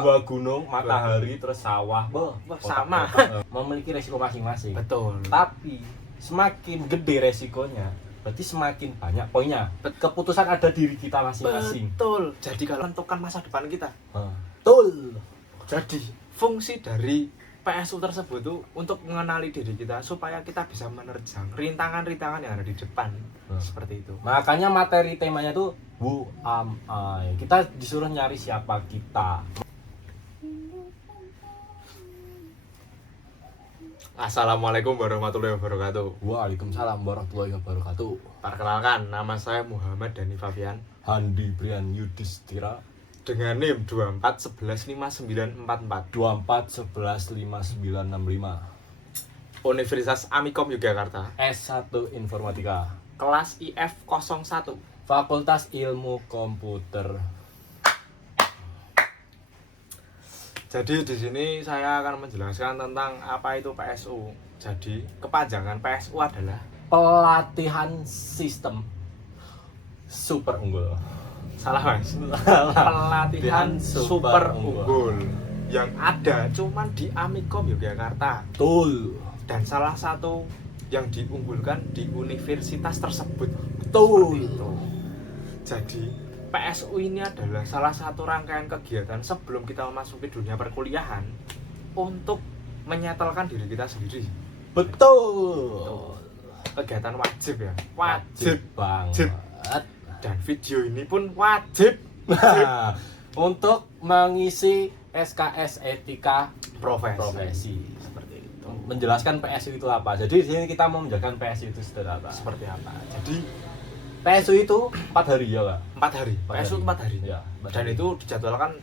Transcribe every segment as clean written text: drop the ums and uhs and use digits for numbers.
dua gunung, matahari, terus sawah, sama. Memiliki resiko masing-masing. Betul. Tapi semakin gede resikonya, berarti semakin banyak poinnya. Keputusan ada diri kita masing-masing. Betul. Jadi kalau menentukan masa depan kita. Betul. Jadi fungsi dari PSU tersebut itu untuk mengenali diri kita supaya kita bisa menerjang rintangan-rintangan yang ada di depan. Seperti itu. Makanya materi temanya tuh Who am I? Kita disuruh nyari siapa kita. Assalamualaikum warahmatullahi wabarakatuh. Waalaikumsalam warahmatullahi wabarakatuh. Perkenalkan, nama saya Muhammad Dani Fabian Handi Brian Yudhistira dengan NIM 24115944 24115965 Universitas Amikom Yogyakarta, S1 Informatika, kelas IF 01, Fakultas Ilmu Komputer. Jadi di sini saya akan menjelaskan tentang apa itu PSU. Jadi kepanjangan PSU adalah Pelatihan Sistem Super Unggul. salah mas. Pelatihan super unggul yang ada cuman di Amikom Yogyakarta. Betul. Dan salah satu yang diunggulkan di universitas tersebut. Betul. Itu. Jadi PSU ini adalah salah satu rangkaian kegiatan sebelum kita memasuki dunia perkuliahan untuk menyetelkan diri kita sendiri. Betul. Kegiatan wajib ya. Wajib banget. Dan video ini pun wajib untuk mengisi SKS Etika profesi. Seperti itu. Menjelaskan PSU itu apa. Jadi di sini kita mau menjelaskan PSU itu Seperti apa. Jadi PSU itu 4 hari ya, Kak? 4 hari. PSU 4 hari. Ya, Dan itu dijadwalkan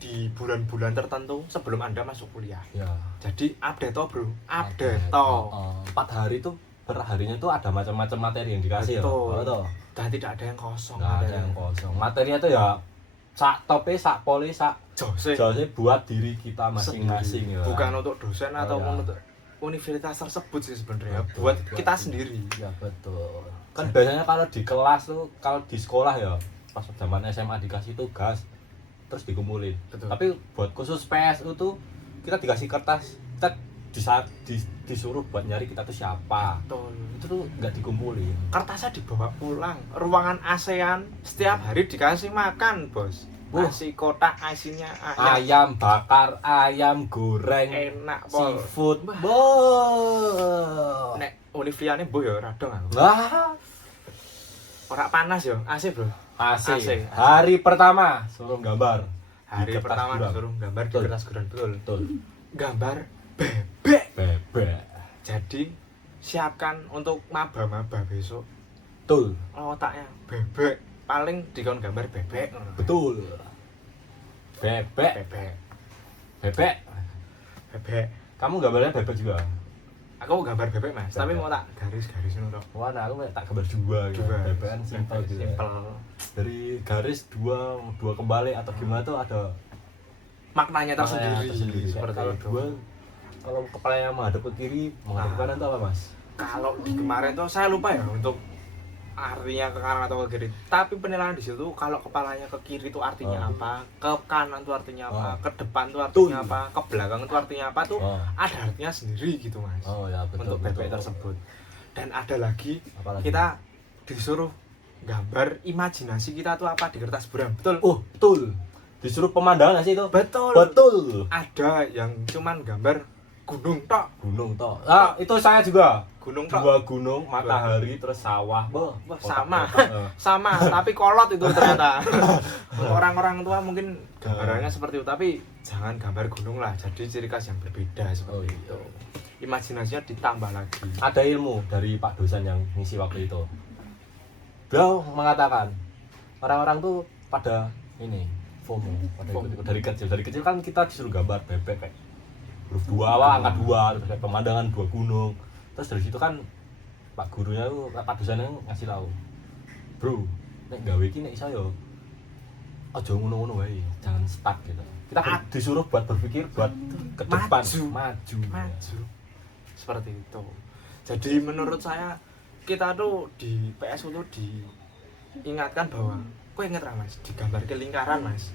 di bulan-bulan tertentu sebelum Anda masuk kuliah. Ya. Jadi update toh, Bro. Update toh. 4 hari itu per harinya tuh ada macam-macam materi yang dikasih. Betul. Ya. Betul. Dan tidak ada yang kosong. Nggak ada yang kosong. Materinya tuh ya sak tope, sak poli, sak jose buat diri kita masing-masing ya. Bukan untuk dosen ataupun ya. untuk universitas tersebut sih sebenarnya. Betul, Buat betul. kita sendiri. Ya betul. Kan biasanya kalau di kelas tuh, kalau di sekolah ya pas zaman SMA dikasih tugas terus dikumpulin. Betul. Tapi buat khusus PSU tuh kita dikasih kertas, kita disuruh buat nyari kita tuh siapa. Betul. Itu tuh nggak dikumpulin. Kertasnya dibawa pulang. Ruangan ASEAN setiap hari dikasih makan, Bos. Nasi kotak isinya Ayam bakar, ayam goreng, enak, Pol. seafood. Nek Univliane mbuh ya radong aku. Wah, Ora panas ya, AC, Bro. AC. AC. Hari pertama suruh gambar. Hari Di kertas pertama guram. disuruh gambar di Betul. kertas guram, betul. Betul. Gambar bebek. Bebek. Jadi siapkan untuk maba-maba besok. Betul. Otaknya bebek. Paling dikon gambar bebek. Betul. Bebek. Bebek. Bebek. Bebek. Kamu gambarnya bebek juga? Aku mau gambar bebek, Mas. Bebek. Tapi mau tak garis-garis ngono tok. Wah, nah aku tak gambar dua gitu. Dua. Bebek kan simpel gitu. Simpel. Dari garis dua kembali atau gimana tuh ada Maknanya maknanya tersendiri. Seperti kalau itu. dua, kalau kepalanya menghadap ke kiri, menghadap ke kanan itu apa, Mas? Kalau di kemarin tuh saya lupa ya untuk artinya ke kanan atau ke kiri. Tapi penilaian di situ kalau kepalanya ke kiri itu artinya apa, ke kanan itu artinya apa, ke depan itu artinya apa, ke belakang itu artinya apa tuh ada artinya sendiri gitu, Mas. Oh ya, betul. Untuk bebek tersebut. Dan ada lagi Apalagi? kita disuruh gambar imajinasi kita tuh apa di kertas buram. Betul? Oh, betul. Disuruh pemandangan nggak sih itu? Betul. Betul. Ada yang cuman gambar gunung tok. Gunung toh. Ah, itu saya juga. Gunung tok. Dua gunung, matahari, terus sawah. Wah, Kotak-kotak, sama. eh. Sama, tapi kolot itu ternyata. Orang-orang tua mungkin gambarannya seperti itu, tapi jangan gambar gunung lah. Jadi ciri khas yang berbeda seperti itu. Imajinasinya ditambah lagi. Ada ilmu dari Pak dosen yang ngisi waktu itu. Beliau mengatakan orang-orang tuh pada ini FOMO, pada ikut-ikut dari kecil kan kita disuruh gambar bebek kayak huruf 2 angka 2, terus kayak pemandangan 2 gunung. Terus dari situ kan Pak gurunya tuh, Pak dosennya ngasih tahu, bro, nek gawe iki nek iso yo aja ngono-ngono wae, jangan stuck gitu. Kita disuruh buat berpikir buat ke depan, maju. Seperti itu. Jadi menurut saya kita tuh di PSU tuh diingatkan bahwa kok inget ra Mas, digambar ke lingkaran Mas.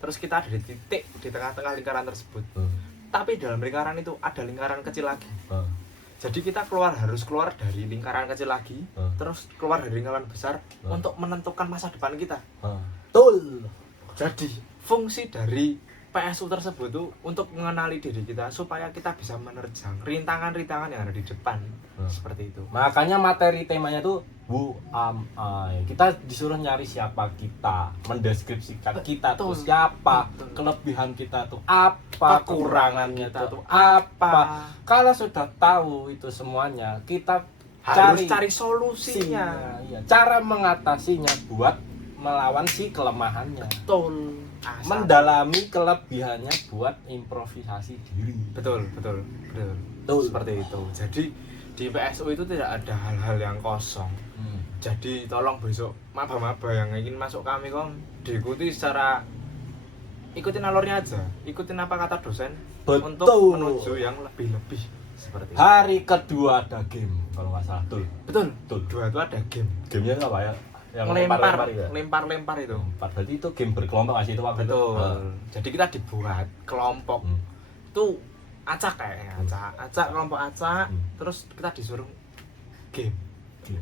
Terus kita ada di titik di tengah-tengah lingkaran tersebut. Tapi dalam lingkaran itu ada lingkaran kecil lagi. Jadi kita harus keluar dari lingkaran kecil lagi, terus keluar dari lingkaran besar untuk menentukan masa depan kita. Betul. Jadi fungsi dari PSU tersebut tuh untuk mengenali diri kita supaya kita bisa menerjang rintangan-rintangan yang ada di depan. Seperti itu. Makanya materi temanya tuh who am I. Kita disuruh nyari siapa kita, mendeskripsikan kita tuh siapa, kelebihan kita tuh apa, kekurangannya kita tuh apa. Kalau sudah tahu itu semuanya, kita harus cari solusinya. Iya. Cara mengatasinya buat melawan si kelemahannya. Betul. Mendalami kelebihannya buat improvisasi diri. Betul. Seperti itu. Jadi di PSU itu tidak ada hal-hal yang kosong. Jadi tolong besok maba-maba yang ingin masuk kami diikuti secara ikutin alurnya aja. Ikutin apa kata dosen. Betul. Untuk menuju yang lebih-lebih seperti itu. Hari kedua ada game kalau nggak salah. Betul. Dua itu ada game. Gamenya apa ya? Yang lempar itu. Berarti itu game berkelompok masih itu waktu betul. itu. Jadi kita dibuat kelompok. Itu acak kayaknya, acak kelompok acak. Terus kita disuruh game.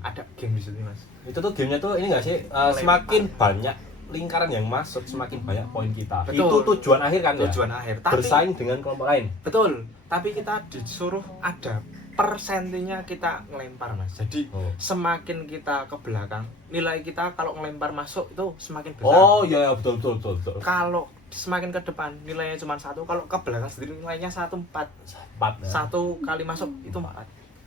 Ada game di situ, Mas. Itu tuh gamenya tuh ini nggak sih? Semakin banyak lingkaran yang masuk, semakin banyak poin kita. Betul. Itu tujuan akhir kan ya? Tujuan akhir. Bersaing dengan kelompok lain. Betul. Tapi kita disuruh ada persentinya kita ngelempar, Mas. Jadi semakin kita ke belakang, nilai kita kalau ngelempar masuk itu semakin besar. Oh iya betul. Kalau semakin ke depan nilainya cuma 1, kalau ke belakang sendiri nilainya 1, 4. 4 ya? 1 kali masuk itu 4.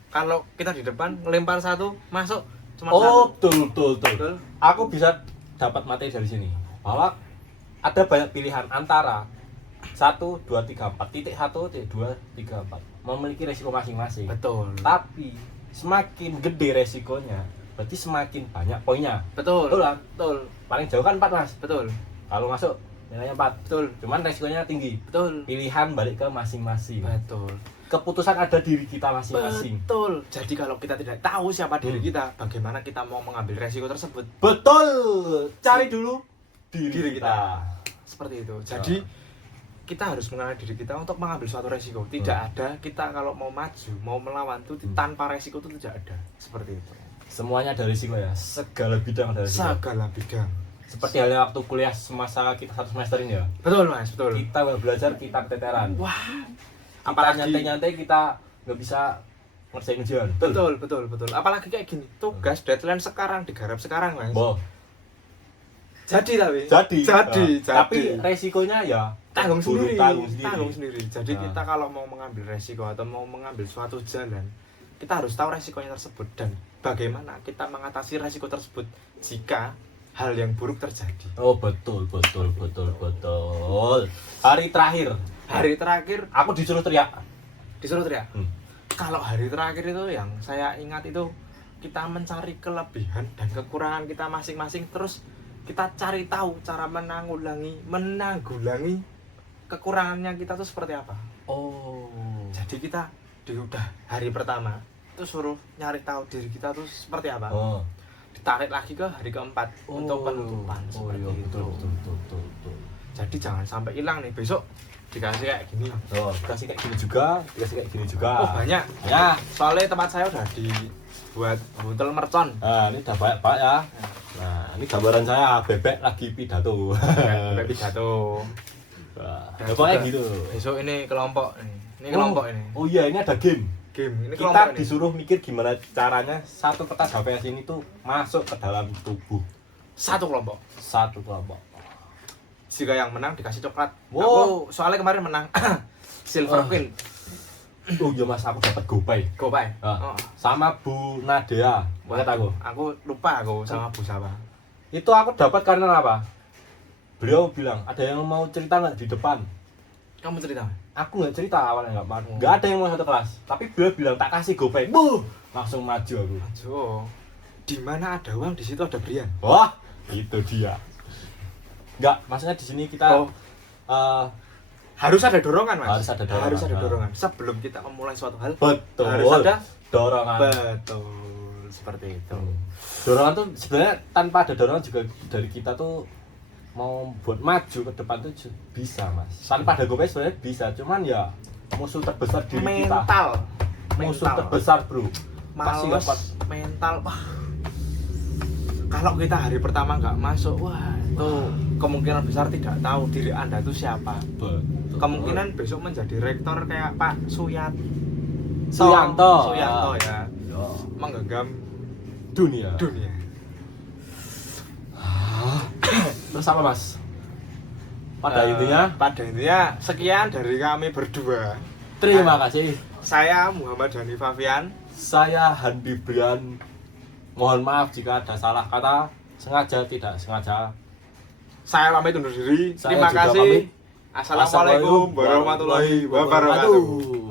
Kalau kita di depan ngelempar 1 masuk cuma 1. Betul. Aku bisa dapat materi dari sini bahwa ada banyak pilihan antara 1, 2, 3, 4, titik 1, titik 2, 3, 4 memiliki resiko masing-masing. Betul. Tapi semakin gede resikonya, berarti semakin banyak poinnya. Betul. Betul. Paling jauh kan 4, Mas. Betul. Kalau masuk nilainya 4. Betul. Cuman resikonya tinggi. Betul. Pilihan balik ke masing-masing. Betul. Keputusan ada diri kita masing-masing. Betul. Jadi kalau kita tidak tahu siapa diri kita, bagaimana kita mau mengambil resiko tersebut? Betul. Cari dulu diri kita. Seperti itu. Jadi kita harus mengenal diri kita untuk mengambil suatu resiko. Tidak ada kita kalau mau maju, mau melawan itu tanpa resiko itu tidak ada. Seperti itu. Semuanya ada resiko ya. Segala bidang ada resiko. Segala bidang. Seperti halnya waktu kuliah semasa kita 1 semester ini ya. Betul, Mas, betul. Kita belajar, kita keteteran. Wah. Apalagi nyantai-nyantai kita nggak bisa ngerjain ujian. Betul. Apalagi kayak gini. Tugas deadline sekarang digarap sekarang, Mas. Jadi. Tapi resikonya ya tanggung sendiri. Sendiri. Jadi kita kalau mau mengambil resiko atau mau mengambil suatu jalan, kita harus tahu resikonya tersebut dan bagaimana kita mengatasi resiko tersebut jika hal yang buruk terjadi. Oh betul. Hari terakhir aku disuruh teriak. Kalau hari terakhir itu yang saya ingat itu kita mencari kelebihan dan kekurangan kita masing-masing, terus kita cari tahu cara menanggulangi kekurangannya kita tuh seperti apa. Jadi kita udah hari pertama itu suruh nyari tahu diri kita tuh seperti apa. Ditarik lagi ke hari keempat untuk penutupan seperti itu. Betul. Jadi jangan sampai hilang nih, besok dikasih kayak gini. Dikasih kayak gini juga. Oh banyak. Ya. Soalnya tempat saya udah dibuat buntel mercon. Nah ini udah banyak ya. Nah ini gambaran saya bebek lagi pidato. Bebek pidato. Pokoknya gitu. Besok ini kelompok nih. Ini kelompok ini. Oh iya ini ada game. Ini kita disuruh mikir gimana caranya satu kertas HVS ini tuh masuk ke dalam tubuh satu kelompok. Jika yang menang dikasih coklat. Aku soalnya kemarin menang Silver Queen. Oh iya Mas, aku dapat gopay. Sama Bu Nadia. Ingat aku lupa sama Bu siapa. Itu aku dapat karena apa? Beliau bilang ada yang mau cerita nggak di depan. Kamu cerita? Aku nggak cerita awalnya, nggak ada yang mau satu kelas. Tapi beliau bilang tak kasih gopay, langsung maju aku. Di mana ada uang di situ ada berian. Wah, itu dia. Nggak, maksudnya di sini kita harus ada dorongan, Mas. Harus ada dorongan. Sebelum kita memulai suatu hal, betul. Harus ada dorongan. Betul, seperti itu. Dorongan tuh sebenarnya tanpa ada dorongan juga dari kita tuh mau buat maju ke depan tuh bisa mas. Tanpa ada GoPay sebenarnya bisa, cuman ya musuh terbesar diri kita. Musuh terbesar bro. Pasti Males, dapat mental. Wah. Kalau kita hari pertama nggak masuk, wah itu kemungkinan besar tidak tahu diri Anda itu siapa. Kemungkinan besok menjadi rektor kayak Pak Suyanto ya. Ya. Menggenggam Dunia. Terus apa mas? Pada intinya sekian dari kami berdua. Terima kasih. Saya Muhammad Dhani Fafian. Saya Handi Brian. Mohon maaf jika ada salah kata, sengaja tidak sengaja. Saya pamit undur diri. Saya Terima juga kasih. pamit. Assalamualaikum warahmatullahi wabarakatuh.